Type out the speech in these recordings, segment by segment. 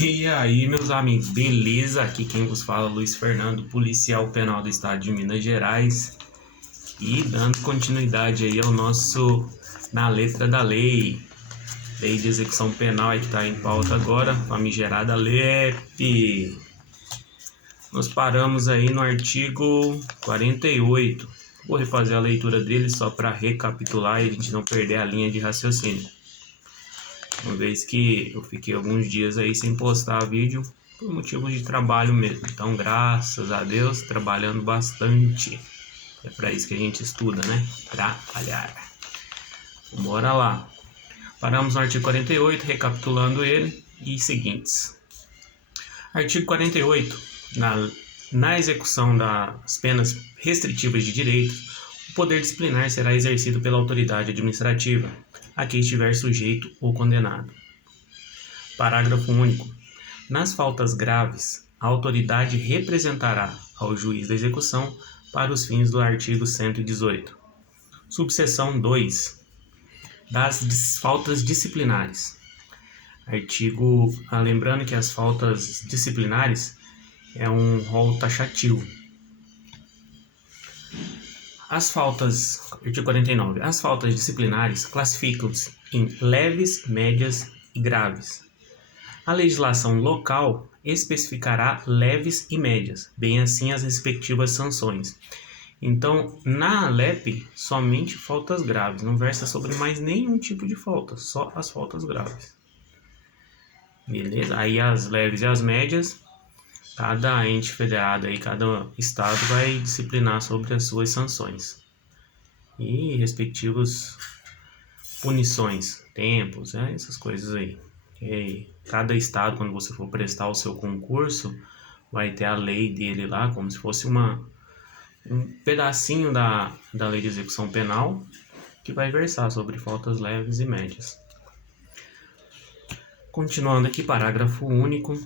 E aí, meus amigos, beleza? Aqui quem vos fala é Luiz Fernando, policial penal do estado de Minas Gerais. E dando continuidade aí ao nosso Na Letra da Lei. Lei de execução penal aí que está em pauta agora, famigerada LEP. Nós paramos aí no artigo 48. Vou refazer a leitura dele só para recapitular e a gente não perder a linha de raciocínio. Uma vez que eu fiquei alguns dias aí sem postar vídeo por motivos de trabalho mesmo. Então, graças a Deus, trabalhando bastante. É para isso que a gente estuda, né? Trabalhar. Bora lá. Paramos no artigo 48, recapitulando ele, e seguintes. Artigo 48. Na execução das penas restritivas de direitos, o poder disciplinar será exercido pela autoridade administrativa a que estiver sujeito ou condenado. Parágrafo único. Nas faltas graves, a autoridade representará ao juiz da execução para os fins do artigo 118. Subseção 2. Das faltas disciplinares. Lembrando que as faltas disciplinares é um rol taxativo. Artigo 49. As faltas disciplinares classificam-se em leves, médias e graves. A legislação local especificará leves e médias, bem assim as respectivas sanções. Então, na LEP, somente faltas graves, não versa sobre mais nenhum tipo de falta, só as faltas graves. Beleza? Aí as leves e as médias, cada ente federado aí, cada estado vai disciplinar sobre as suas sanções e respectivos punições, tempos, essas coisas aí. E cada estado, quando você for prestar o seu concurso, vai ter a lei dele lá, como se fosse um pedacinho da lei de execução penal, que vai versar sobre faltas leves e médias. Continuando aqui, parágrafo único.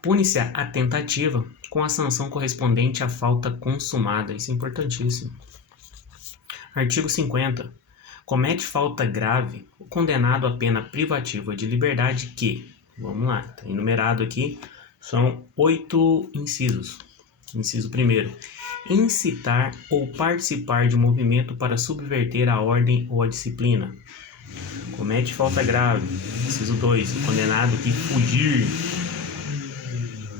Pune-se a tentativa com a sanção correspondente à falta consumada. Isso é importantíssimo. Artigo 50. Comete falta grave o condenado a pena privativa de liberdade que, vamos lá, está enumerado aqui, são 8 incisos. Inciso 1. Incitar ou participar de movimento para subverter a ordem ou a disciplina. Comete falta grave. Inciso 2. O condenado que fugir.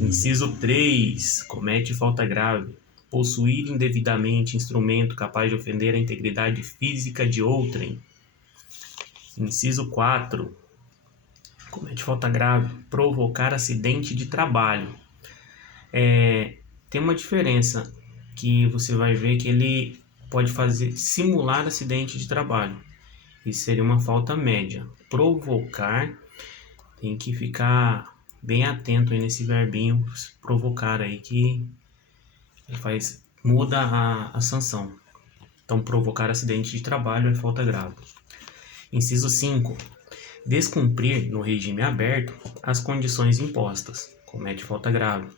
Inciso 3. Comete falta grave. Possuir indevidamente instrumento capaz de ofender a integridade física de outrem. Inciso 4. Comete falta grave. Provocar acidente de trabalho. Tem uma diferença que você vai ver que ele pode simular acidente de trabalho. Isso seria uma falta média. Provocar, tem que ficar bem atento aí nesse verbinho provocar aí, que muda a sanção. Então, provocar acidente de trabalho é falta grave. Inciso 5. Descumprir no regime aberto as condições impostas. Comete falta grave.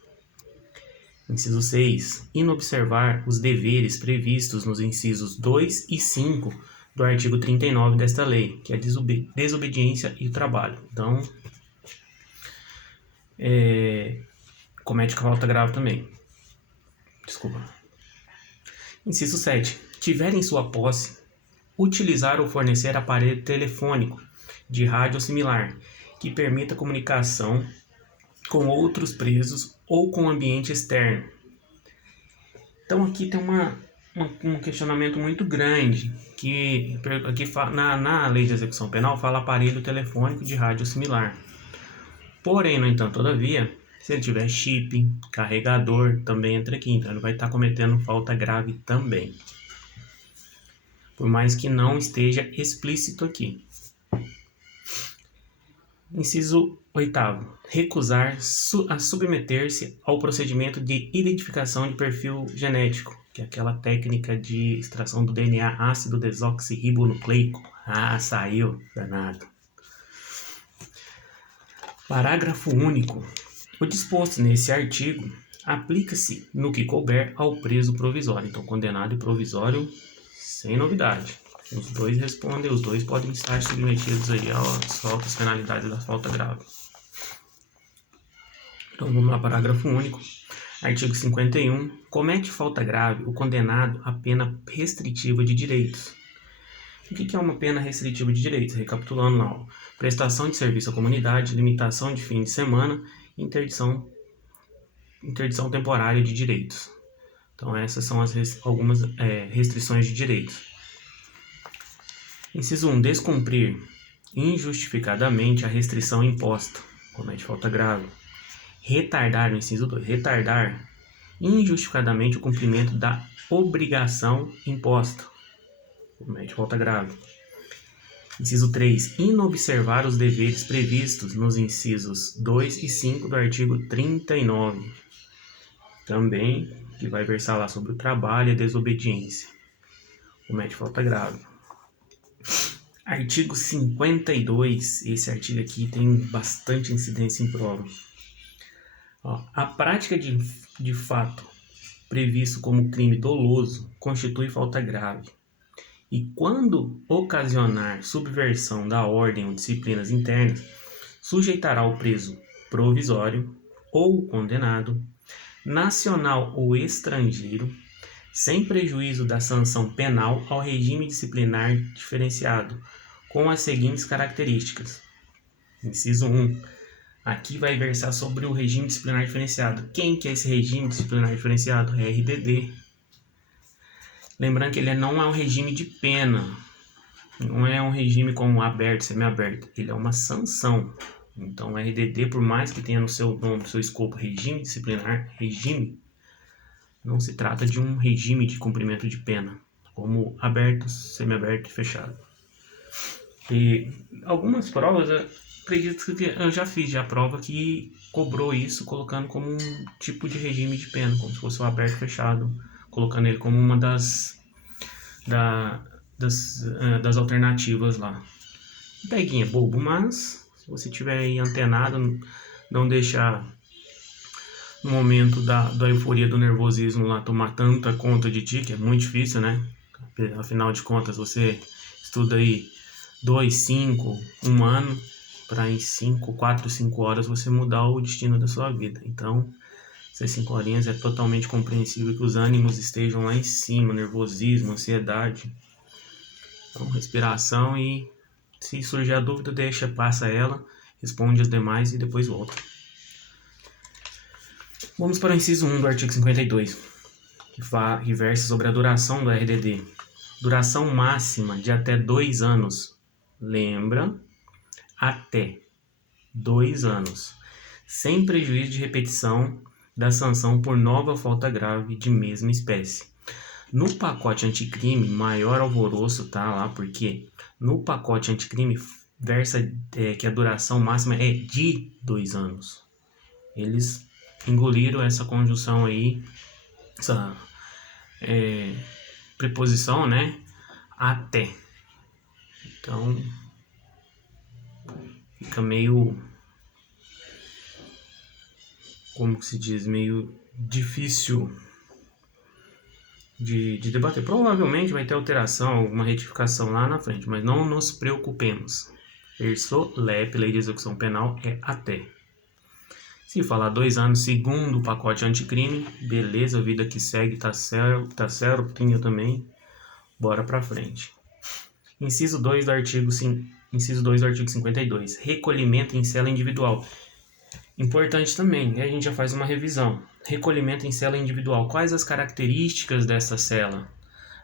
Inciso 6. Inobservar os deveres previstos nos incisos 2 e 5 do artigo 39 desta lei, que é a desobediência e trabalho. Então, comete falta grave também. Desculpa. Inciso 7. Tiver em sua posse, utilizar ou fornecer aparelho telefônico de rádio ou similar, que permita comunicação com outros presos ou com o ambiente externo. Então aqui tem um questionamento muito grande, que aqui na lei de execução penal fala aparelho telefônico de rádio ou similar. Porém, no entanto, todavia, se ele tiver chip, carregador, também entra aqui, então ele vai estar cometendo falta grave também. Por mais que não esteja explícito aqui. Inciso 8. Recusar a submeter-se ao procedimento de identificação de perfil genético, que é aquela técnica de extração do DNA ácido desoxirribonucleico. Saiu, danado. Parágrafo único. O disposto nesse artigo aplica-se no que couber ao preso provisório. Então, condenado e provisório, sem novidade. Os dois podem estar submetidos aí às faltas penalidades da falta grave. Então vamos lá, parágrafo único. Artigo 51. Comete falta grave o condenado a pena restritiva de direitos. O que é uma pena restritiva de direitos? Recapitulando lá, prestação de serviço à comunidade, limitação de fim de semana, interdição temporária de direitos. Então essas são algumas restrições de direitos. Inciso 1. Descumprir injustificadamente a restrição imposta. Comete falta grave. Retardar, no inciso 2. Retardar injustificadamente o cumprimento da obrigação imposta. Comete falta grave. Inciso 3. Inobservar os deveres previstos nos incisos 2 e 5 do artigo 39. Também, que vai versar lá sobre o trabalho e a desobediência. Comete falta grave. Artigo 52. Esse artigo aqui tem bastante incidência em prova. A prática de fato previsto como crime doloso constitui falta grave. E quando ocasionar subversão da ordem ou disciplinas internas, sujeitará o preso provisório ou o condenado, nacional ou estrangeiro, sem prejuízo da sanção penal, ao regime disciplinar diferenciado, com as seguintes características. Inciso 1. Aqui vai versar sobre o regime disciplinar diferenciado. Quem que é esse regime disciplinar diferenciado? É RDD. Lembrando que ele não é um regime de pena, não é um regime como aberto, semiaberto, ele é uma sanção. Então, o RDD, por mais que tenha no seu nome, no seu escopo, regime disciplinar, não se trata de um regime de cumprimento de pena, como aberto, semiaberto e fechado. E algumas provas, eu acredito que eu já fiz a prova que cobrou isso, colocando como um tipo de regime de pena, como se fosse o aberto e fechado, colocando ele como uma das alternativas lá. Peguinha bobo, mas se você tiver aí antenado, não deixar no momento da euforia do nervosismo lá tomar tanta conta de ti, que é muito difícil, né? Afinal de contas, você estuda aí 2, 5, 1 ano, para em 4, 5 horas você mudar o destino da sua vida. Então, essas 5 horinhas é totalmente compreensível que os ânimos estejam lá em cima, nervosismo, ansiedade. Então, respiração e se surgir a dúvida, passa ela, responde as demais e depois volta. Vamos para o inciso 1 do artigo 52, que versa sobre a duração do RDD. Duração máxima de até 2 anos. Lembra? Até 2 anos. Sem prejuízo de repetição da sanção por nova falta grave de mesma espécie. No pacote anticrime, maior alvoroço tá lá, porque no pacote anticrime versa que a duração máxima é de 2 anos. Eles engoliram essa conjunção aí, essa preposição, né? Até. Então, fica meio, como que se diz, meio difícil de debater. Provavelmente vai ter alteração, alguma retificação lá na frente, mas não nos preocupemos. Versou LEP, Lei de Execução Penal, é até. Se falar 2 anos, segundo o pacote anticrime, beleza, vida que segue, tá certinho também. Bora pra frente. Inciso 2 do artigo 52. Recolhimento em cela individual. Importante também, a gente já faz uma revisão. Recolhimento em cela individual. Quais as características dessa cela?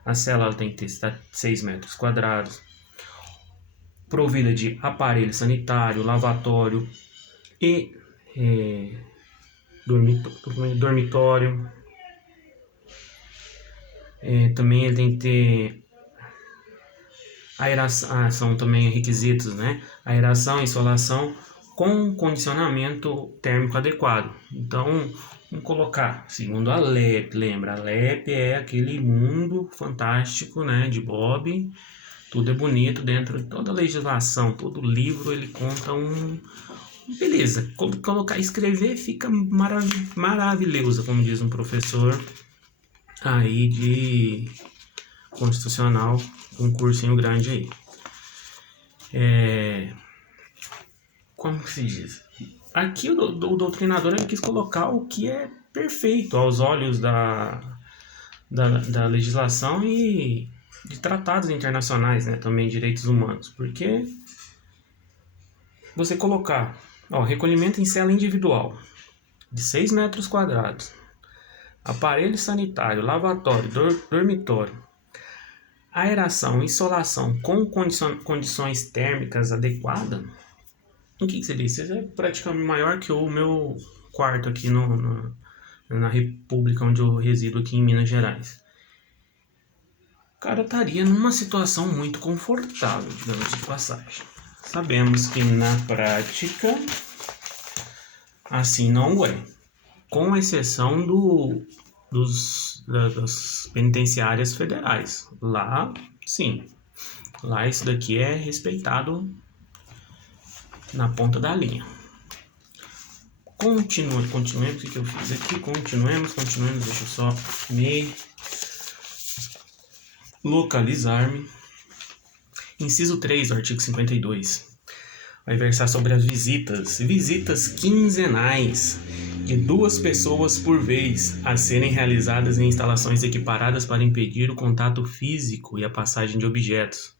A cela ela tem que ter 6 metros quadrados, provida de aparelho sanitário, lavatório e dormitório. Também ele tem que ter aeração, são também requisitos, né? Aeração, insolação com condicionamento térmico adequado. Então, vamos colocar, segundo a LEP, lembra, a LEP é aquele mundo fantástico, né, de Bob, tudo é bonito dentro de toda a legislação, todo livro ele conta beleza, colocar, escrever fica maravilhoso, como diz um professor aí de constitucional, um cursinho grande aí. Como se diz? aqui o doutrinador ele quis colocar o que é perfeito aos olhos da legislação e de tratados internacionais, né, também direitos humanos, porque você colocar, recolhimento em cela individual de 6 metros quadrados, aparelho sanitário, lavatório, dormitório, aeração, insolação com condições térmicas adequadas, o que seria isso? Isso é praticamente maior que o meu quarto aqui na república onde eu resido aqui em Minas Gerais. O cara estaria numa situação muito confortável, digamos de passagem. Sabemos que na prática assim não é, com exceção das penitenciárias federais. Lá, sim, lá isso daqui é respeitado na ponta da linha. Continuemos, o que eu fiz aqui? Continuemos, deixa eu só me localizar-me. Inciso 3 do artigo 52. Vai versar sobre as visitas quinzenais de 2 pessoas por vez a serem realizadas em instalações equiparadas para impedir o contato físico e a passagem de objetos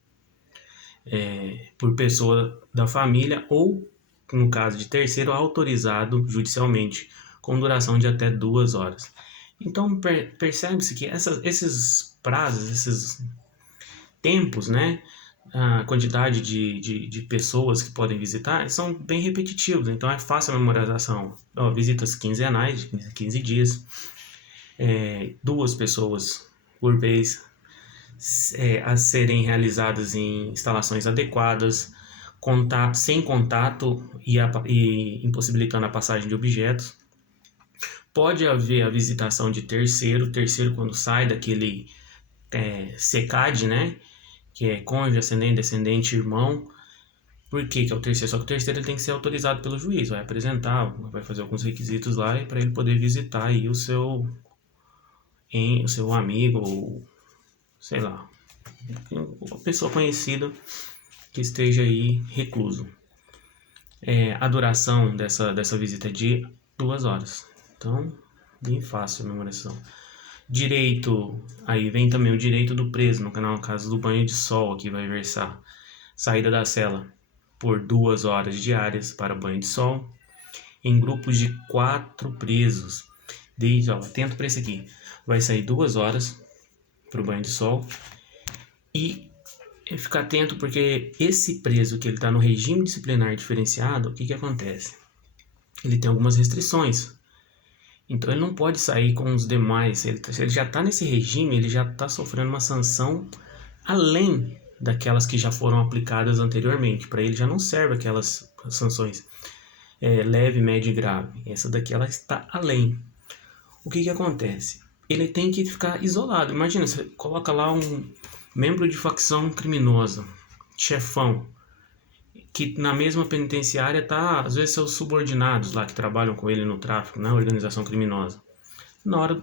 por pessoa da família ou, no caso de terceiro, autorizado judicialmente, com duração de até 2 horas. Então, percebe-se que esses prazos, esses tempos, né, a quantidade de pessoas que podem visitar, são bem repetitivos, então é fácil a memorização. Visitas quinzenais, de 15 dias, 2 pessoas por vez, a serem realizadas em instalações adequadas, sem contato e impossibilitando a passagem de objetos. Pode haver a visitação de terceiro quando sai daquele SECAD, né, que é cônjuge, ascendente, descendente, irmão. Por que é o terceiro? Só que o terceiro ele tem que ser autorizado pelo juiz, vai apresentar, vai fazer alguns requisitos lá para ele poder visitar aí o seu amigo, ou sei lá, uma pessoa conhecida que esteja aí recluso. A duração dessa visita é de 2 horas. Então, bem fácil a memoração. Direito, aí vem também o direito do preso, no caso do banho de sol, aqui vai versar. Saída da cela por 2 horas diárias para banho de sol, em grupos de 4 presos. Atento para esse aqui. Vai sair 2 horas para o banho de sol e ficar atento porque esse preso que ele está no regime disciplinar diferenciado, o que acontece? Ele tem algumas restrições. Então ele não pode sair com os demais. Se ele já está nesse regime, ele já está sofrendo uma sanção além daquelas que já foram aplicadas anteriormente. Para ele já não serve aquelas sanções leve, média e grave. Essa daqui ela está além. O que acontece? Ele tem que ficar isolado. Imagina, você coloca lá um membro de facção criminosa, chefão, que na mesma penitenciária tá, às vezes, seus subordinados lá que trabalham com ele no tráfico, na organização criminosa.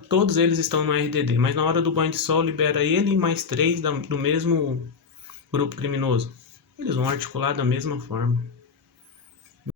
Todos eles estão no RDD, mas na hora do banho de sol libera ele e mais 3 do mesmo grupo criminoso. Eles vão articular da mesma forma.